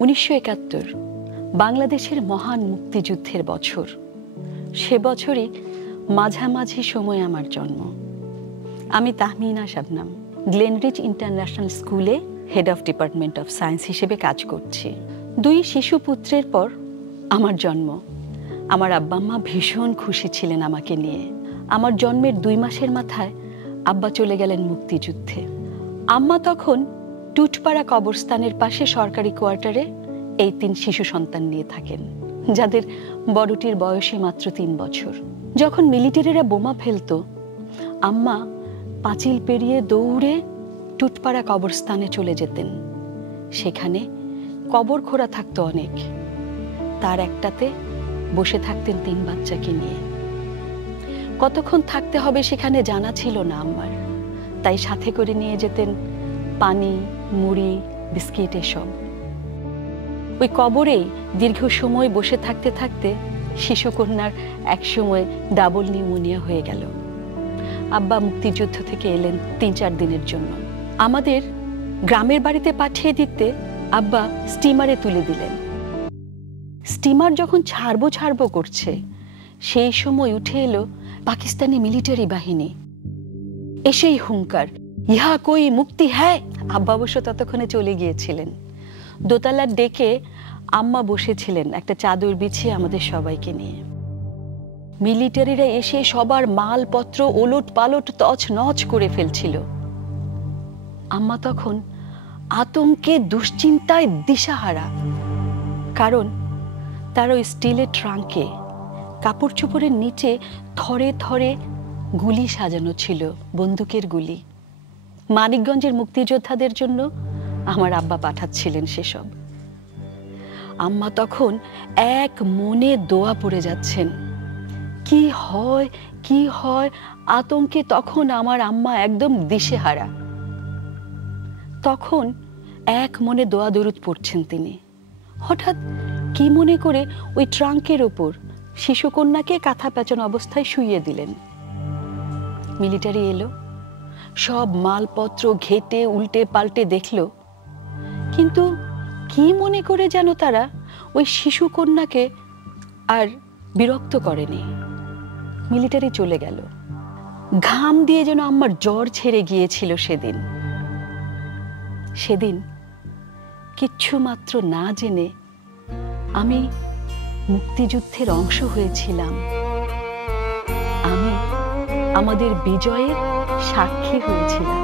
1971 বাংলাদেশের মহান মুক্তিযুদ্ধের বছর। সে বছরই মাঝামাঝি সময়ে আমার জন্ম। আমি তাহমিনা শাবনাম গ্লেনরিচ ইন্টারন্যাশনাল স্কুলে head of department of science হিসেবে কাজ করছি। 2 শিশুপুত্রের পর আমার জন্ম। আমার আব্বা আম্মা ভীষণ খুশি ছিলেন আমাকে নিয়ে। আমার জন্মের 2 মাসের মাথায় আব্বা চলে গেলেন মুক্তিযুদ্ধে। আম্মা তখন টুটপাড়া কবরস্থানের পাশে সরকারি কোয়ার্টারে এই 3 শিশু সন্তান নিয়ে থাকেন, যাদের বড়টির বয়সী মাত্র 3 বছর। যখন মিলিটারিরা বোমা ফেলতো, আম্মা পাঁচিল পেরিয়ে দৌড়ে টুটপাড়া কবরস্থানে চলে যেতেন। সেখানে কবর খোঁড়া থাকতো অনেক, তার একটাতে বসে থাকতেন 3 বাচ্চাকে নিয়ে। কতক্ষণ থাকতে হবে সেখানে জানা ছিল না আম্মার, তাই সাথে করে নিয়ে যেতেন পানি, মুড়ি, বিস্কিট এসব। ওই কবরেই দীর্ঘ সময় বসে থাকতে থাকতে শিশুকন্যার একসময় ডাবল নিউমোনিয়া হয়ে গেল। আব্বা মুক্তিযুদ্ধ থেকে এলেন 3-4 দিনের জন্য। আমাদের গ্রামের বাড়িতে পাঠিয়ে দিতে আব্বা স্টিমারে তুলে দিলেন। স্টিমার যখন ছাড়বো করছে, সেই সময় উঠে এলো পাকিস্তানি মিলিটারি বাহিনী। এসেই হুঙ্কার, ইহা কই মুক্তি হ্যায়। আব্বা অবশ্য ততক্ষণে চলে গিয়েছিলেন। দোতলার ডেকে আম্মা বসেছিলেন একটা চাদর বিছিয়ে আমাদের সবাইকে নিয়ে। মিলিটারিরা এসে সবার মালপত্র ওলট পালট তছনছ করে ফেলছিল। আম্মা তখন আতঙ্কে দুশ্চিন্তায় দিশাহারা, কারণ তার ওই স্টিলের ট্রাঙ্কে কাপড় চোপড়ের নিচে থরে থরে গুলি সাজানো ছিল, বন্দুকের গুলি। মানিকগঞ্জের মুক্তিযোদ্ধাদের জন্য আমার আব্বা পাঠাচ্ছিলেন সেসব। আম্মা তখন এক মনে দোয়া পড়ে যাচ্ছেন, কি হয় আতঙ্কে তখন আমার আম্মা একদম দিশেহারা। তখন এক মনে দোয়া দরুদ পড়ছেন তিনি। হঠাৎ কি মনে করে ওই ট্রাঙ্কের ওপর শিশুকন্যাকে কাঁথা পেঁচানো অবস্থায় শুইয়ে দিলেন। মিলিটারি এলো, সব মালপত্র ঘেটে উল্টে পাল্টে দেখল, কিন্তু কি মনে করে যেন তারা ওই শিশুকন্যাকে আর বিরক্ত করেনি। মিলিটারি চলে গেল। ঘাম দিয়ে যেন আমার জ্বর ছেড়ে গিয়েছিল সেদিন কিচ্ছু মাত্র না জেনে আমি মুক্তিযুদ্ধের অংশ হয়েছিলাম। আমি আমাদের বিজয়ের সাক্ষী হয়েছিলাম।